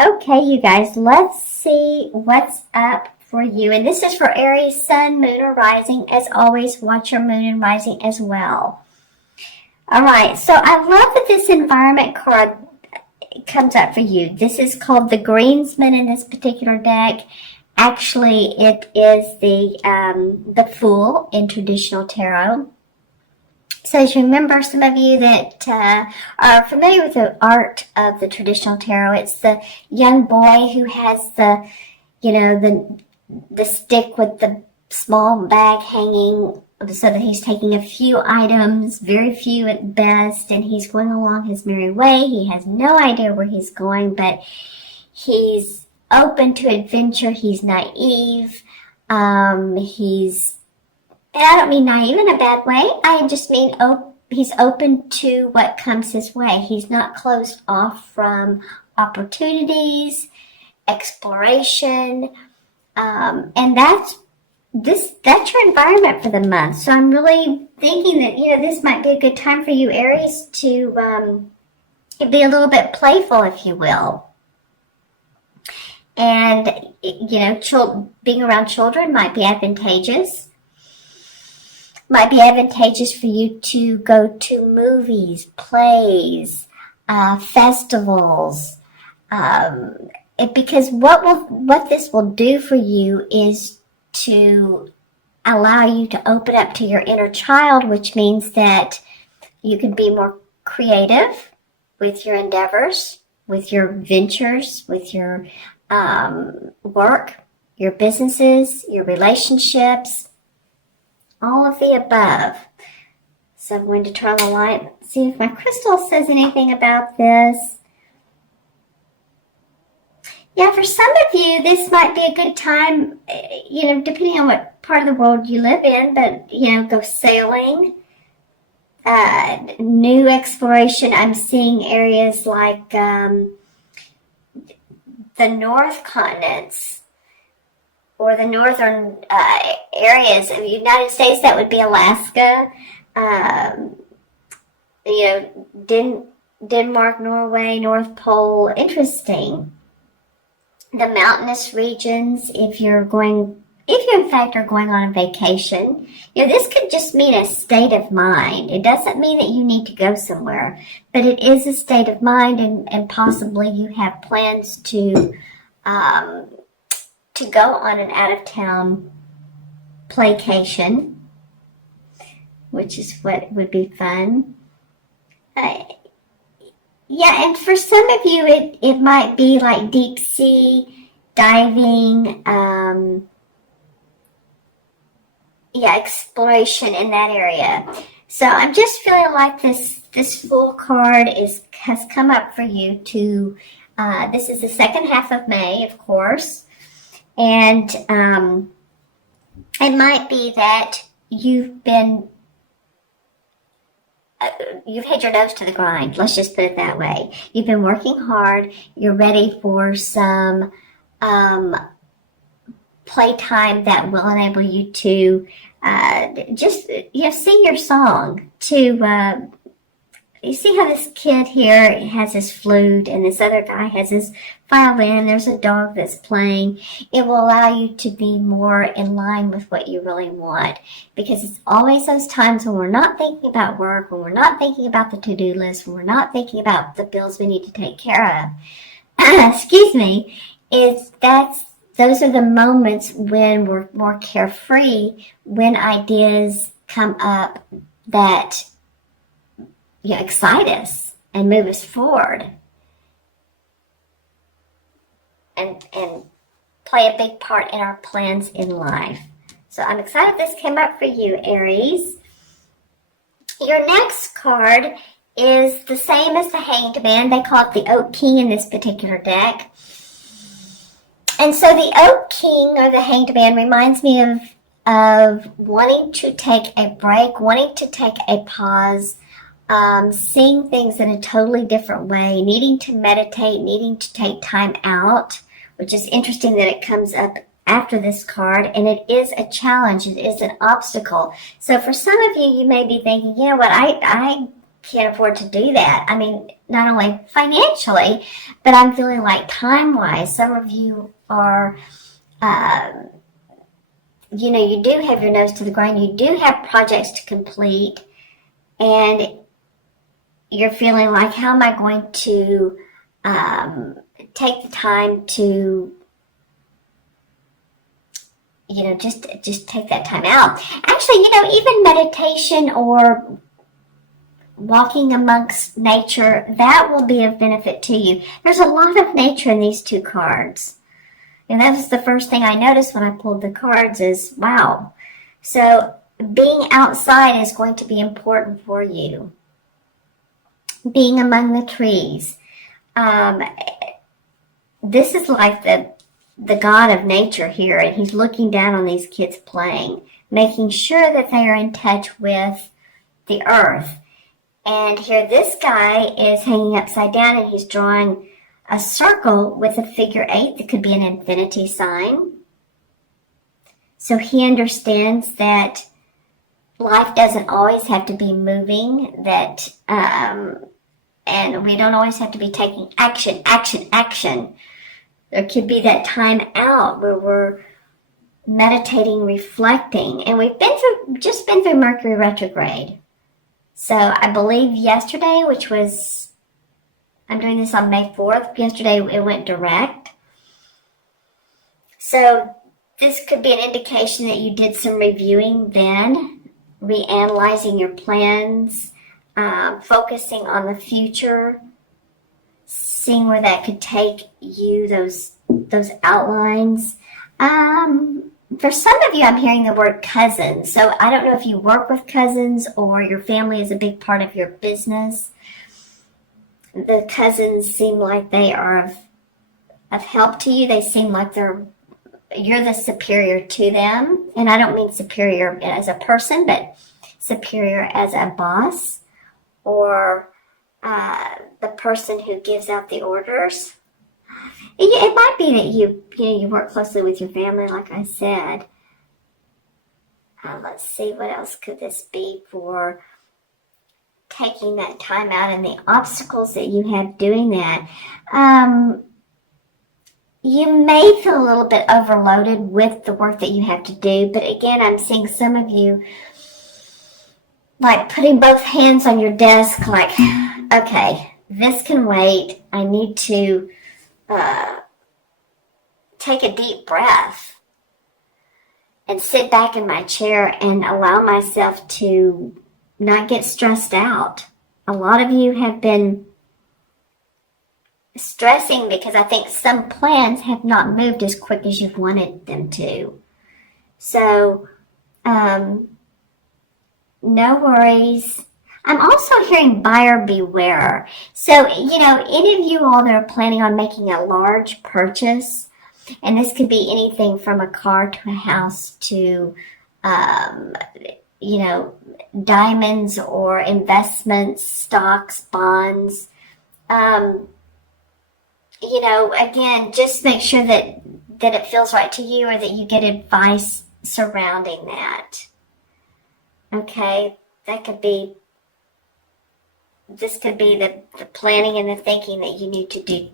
Okay, you guys, let's see what's up for you. And this is for Aries, Sun, Moon, or Rising. As always, watch your Moon and Rising as well. All right, so I love that this environment card comes up for you. This is called the Greensman in this particular deck. Actually, it is the Fool in traditional tarot. So as you remember, some of you that are familiar with the art of the traditional tarot, it's the young boy who has the stick with the small bag hanging so that he's taking a few items, very few at best, and he's going along his merry way. He has no idea where he's going, but he's open to adventure. He's naive. And I don't mean naive in a bad way. I just mean he's open to what comes his way. He's not closed off from opportunities, exploration, and that's your environment for the month. So I'm really thinking that this might be a good time for you, Aries, to be a little bit playful, if you will. And being around children might be advantageous. Might be advantageous for you to go to movies, plays, festivals, because what this will do for you is to allow you to open up to your inner child, which means that you can be more creative with your endeavors, with your ventures, with your work, your businesses, your relationships, all of the above. So I'm going to turn on the light, see if my crystal says anything about this. Yeah, for some of you, this might be a good time, depending on what part of the world you live in, but, go sailing, new exploration. I'm seeing areas like the North continents, or the northern areas of the United States. That would be Alaska, Denmark, Norway, North Pole. Interesting. The mountainous regions, if you in fact are going on a vacation, this could just mean a state of mind. It doesn't mean that you need to go somewhere, but it is a state of mind, and possibly you have plans to go on an out-of-town playcation, which is what would be fun. Yeah, and for some of you, it might be like deep sea diving, exploration in that area. So I'm just feeling like this Fool card has come up for you to. This is the second half of May, of course. And it might be that you've had your nose to the grind. Let's just put it that way. You've been working hard. You're ready for some playtime that will enable you to just sing your song. You see how this kid here has his flute and this other guy has his violin. There's a dog that's playing. It will allow you to be more in line with what you really want, because it's always those times when we're not thinking about work, when we're not thinking about the to-do list, when we're not thinking about the bills we need to take care of. Excuse me. Those are the moments when we're more carefree, when ideas come up that excite us and move us forward and play a big part in our plans in life. So I'm excited this came up for you, Aries. Your next card is the same as the Hanged Man. They call it the Oak King in this particular deck. And so the Oak King, or the Hanged Man, reminds me of wanting to take a break, wanting to take a pause, seeing things in a totally different way, needing to meditate, needing to take time out, which is interesting that it comes up after this card, and it is a challenge, it is an obstacle. So for some of you, you may be thinking, you know what, I can't afford to do that. I mean, not only financially, but I'm feeling like time-wise, some of you are, you do have your nose to the ground. You do have projects to complete, and you're feeling like, how am I going to take the time to, just take that time out. Actually, even meditation or walking amongst nature, that will be of benefit to you. There's a lot of nature in these two cards. And that was the first thing I noticed when I pulled the cards is, wow. So being outside is going to be important for you. Being among the trees. This is like the God of nature here, and he's looking down on these kids playing, making sure that they are in touch with the earth. And here this guy is hanging upside down, and he's drawing a circle with a figure 8 that could be an infinity sign. So he understands that life doesn't always have to be moving, that and we don't always have to be taking action. There could be that time out where we're meditating, reflecting, and we've just been through Mercury retrograde. So I believe yesterday, which was, I'm doing this on May 4th, yesterday it went direct. So this could be an indication that you did some reviewing then, reanalyzing your plans, focusing on the future, seeing where that could take you, those outlines. For some of you, I'm hearing the word cousins. So I don't know if you work with cousins or your family is a big part of your business. The cousins seem like they are of help to you. They seem like you're the superior to them. And I don't mean superior as a person, but superior as a boss or the person who gives out the orders. It might be that you work closely with your family, like I said. Let's see, what else could this be for taking that time out and the obstacles that you have doing that. You may feel a little bit overloaded with the work that you have to do, but again, I'm seeing some of you like putting both hands on your desk, like, okay, this can wait. I need to take a deep breath and sit back in my chair and allow myself to not get stressed out. A lot of you have been stressing because I think some plans have not moved as quick as you've wanted them to. So, no worries. I'm also hearing buyer beware. So, any of you all that are planning on making a large purchase, and this could be anything from a car to a house to, diamonds or investments, stocks, bonds. Again, just make sure that it feels right to you or that you get advice surrounding that. Okay, this could be the planning and the thinking that you need to do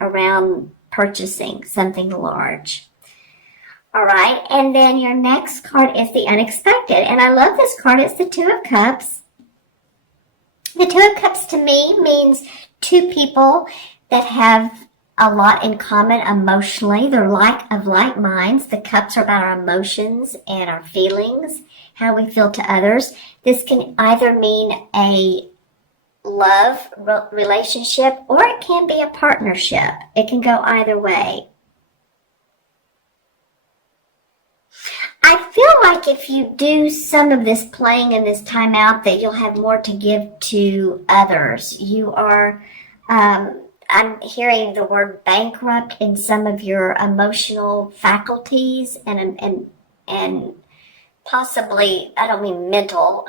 around purchasing something large. All right, and then your next card is the unexpected. And I love this card. It's the Two of Cups. The Two of Cups to me means two people that have a lot in common emotionally. They're of like minds. The cups are about our emotions and our feelings, how we feel to others. This can either mean a love relationship or it can be a partnership. It can go either way. I feel like if you do some of this playing and this time out that you'll have more to give to others. You are, I'm hearing the word bankrupt in some of your emotional faculties and possibly, I don't mean mental,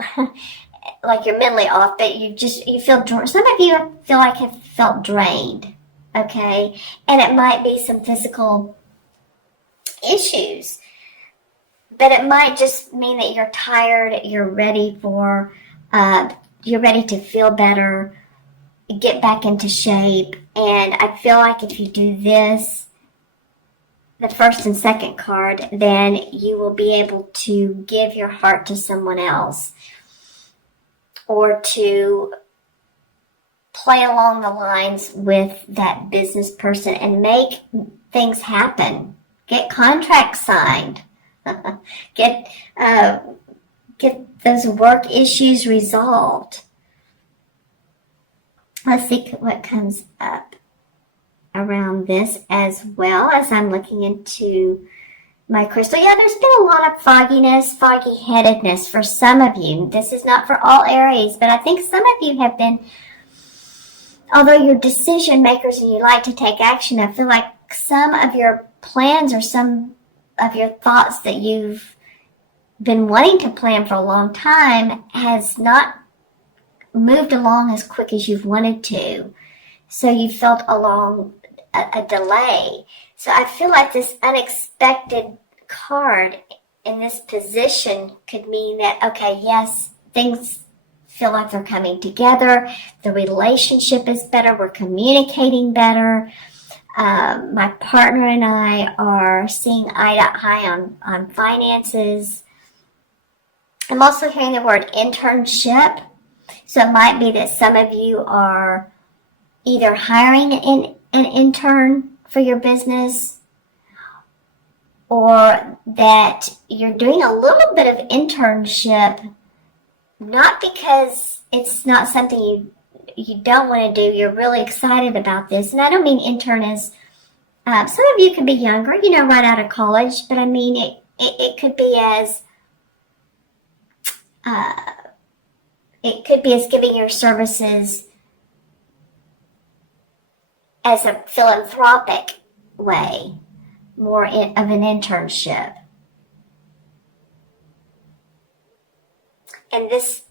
like you're mentally off, but you feel, some of you feel like have felt drained, okay? And it might be some physical issues. But it might just mean that you're tired, you're ready for you're ready to feel better, get back into shape. And I feel like if you do this, the first and second card, then you will be able to give your heart to someone else, or to play along the lines with that business person and make things happen. Get contracts signed. Get those work issues resolved. Let's see what comes up around this as well as I'm looking into my crystal. Yeah, there's been a lot of fogginess, foggy-headedness for some of you. This is not for all Aries, but I think some of you have been, although you're decision makers and you like to take action, I feel like some of your plans or some of your thoughts that you've been wanting to plan for a long time has not moved along as quick as you've wanted to. So you felt a delay. So I feel like this unexpected card in this position could mean that, okay, yes, things feel like they're coming together. The relationship is better. We're communicating better. My partner and I are seeing eye to eye on finances. I'm also hearing the word internship. So it might be that some of you are either hiring an intern for your business, or that you're doing a little bit of internship, not because it's not something you don't want to do. You're really excited about this. And I don't mean intern as, some of you could be younger, right out of college, but I mean it could be as, giving your services as a philanthropic way, more of an internship. And this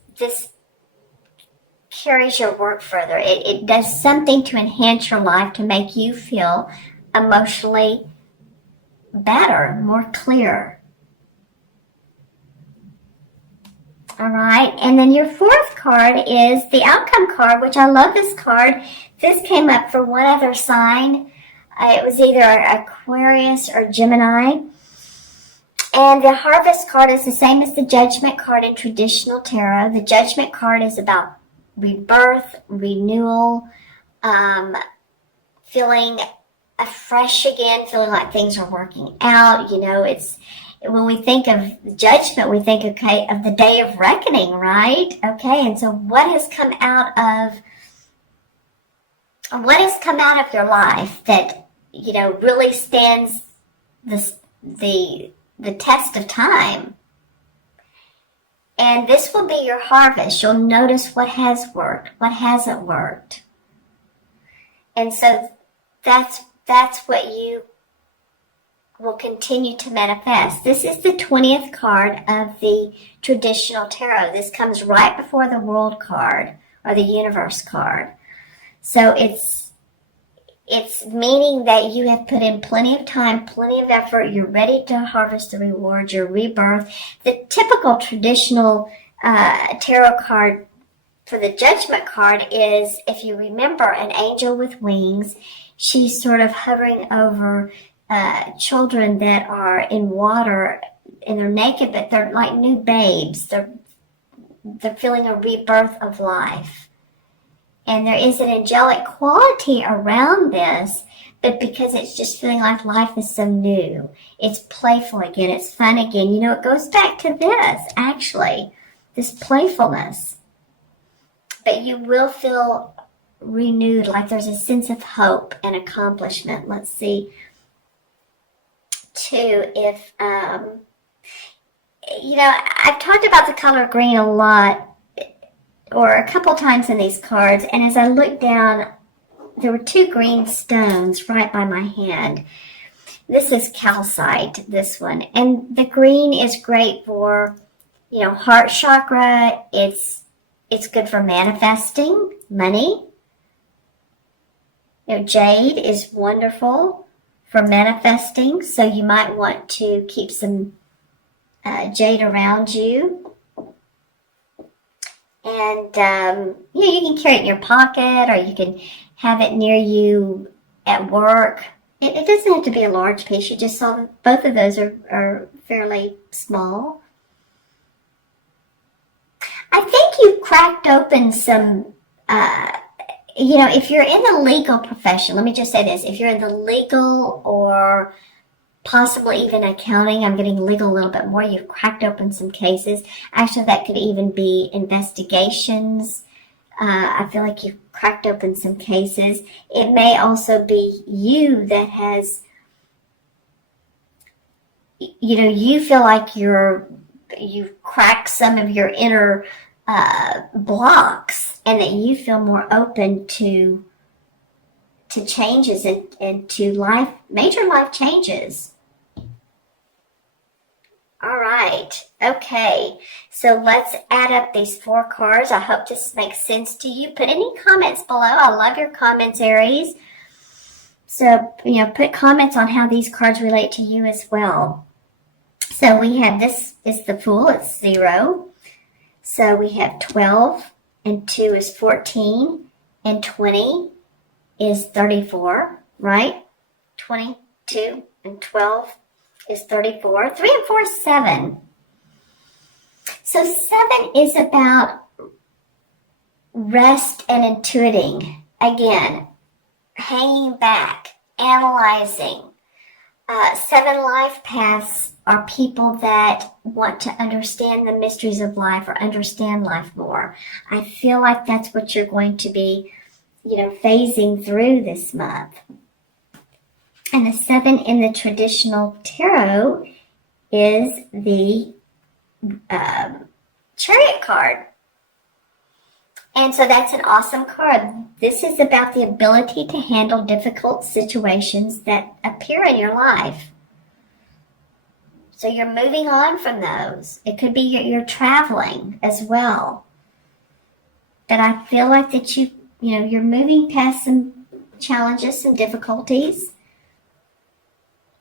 carries your work further. It does something to enhance your life, to make you feel emotionally better, more clear. All right, and then your fourth card is the outcome card, which I love this card. This came up for one other sign. It was either Aquarius or Gemini. And the harvest card is the same as the judgment card in traditional tarot. The judgment card is about rebirth, renewal, feeling afresh again, feeling like things are working out. It's when we think of judgment, we think, okay, of the day of reckoning, right? Okay, and so what has come out of your life that, really stands the test of time? And this will be your harvest. You'll notice what has worked, what hasn't worked. And so that's what you will continue to manifest. This is the 20th card of the traditional tarot. This comes right before the world card or the universe card. So it's meaning that you have put in plenty of time, plenty of effort. You're ready to harvest the rewards, your rebirth. The typical traditional tarot card for the judgment card is, if you remember, an angel with wings. She's sort of hovering over children that are in water and they're naked, but they're like new babes. They're feeling a rebirth of life. And there is an angelic quality around this, but because it's just feeling like life is so new, it's playful again, it's fun again. It goes back to this, actually, this playfulness. But you will feel renewed, like there's a sense of hope and accomplishment. Let's see, too, if, I've talked about the color green a lot, or a couple times in these cards, and as I looked down, there were two green stones right by my hand. This is calcite, this one, and the green is great for, heart chakra. It's good for manifesting money. Jade is wonderful for manifesting, so you might want to keep some jade around you. And, you can carry it in your pocket, or you can have it near you at work. It doesn't have to be a large piece. You just saw that both of those are fairly small. I think you cracked open some, if you're in the legal profession, let me just say this. If you're in the legal or possibly even accounting, I'm getting legal a little bit more, you've cracked open some cases. Actually, that could even be investigations. I feel like you've cracked open some cases. It may also be you that has, you feel like you've cracked some of your inner blocks, and that you feel more open to changes and to major life changes. All right. Okay. So let's add up these 4 cards. I hope this makes sense to you. Put any comments below. I love your comments, Aries. So, put comments on how these cards relate to you as well. So we have, this is the Fool. It's 0. So we have 12, and 2 is 14, and 20 is 34, right? 22 and 12 is 34. 3 and 4 is 7. So 7 is about rest and intuiting. Again, hanging back, analyzing. 7 life paths are people that want to understand the mysteries of life or understand life more. I feel like that's what you're going to be, phasing through this month. And the 7 in the traditional tarot is the Chariot card. And so that's an awesome card. This is about the ability to handle difficult situations that appear in your life. So you're moving on from those. It could be you're traveling as well. But I feel like that you're moving past some challenges, some difficulties,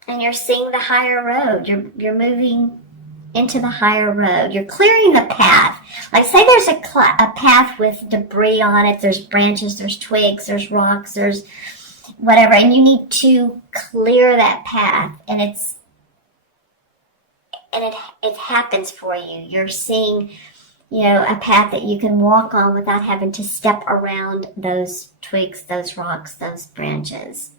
and you're seeing the higher road. You're moving into the higher road. You're clearing the path. Like, say there's a path with debris on it. There's branches, there's twigs, there's rocks, there's whatever, and you need to clear that path. And it happens for you. You're seeing, a path that you can walk on without having to step around those twigs, those rocks, those branches.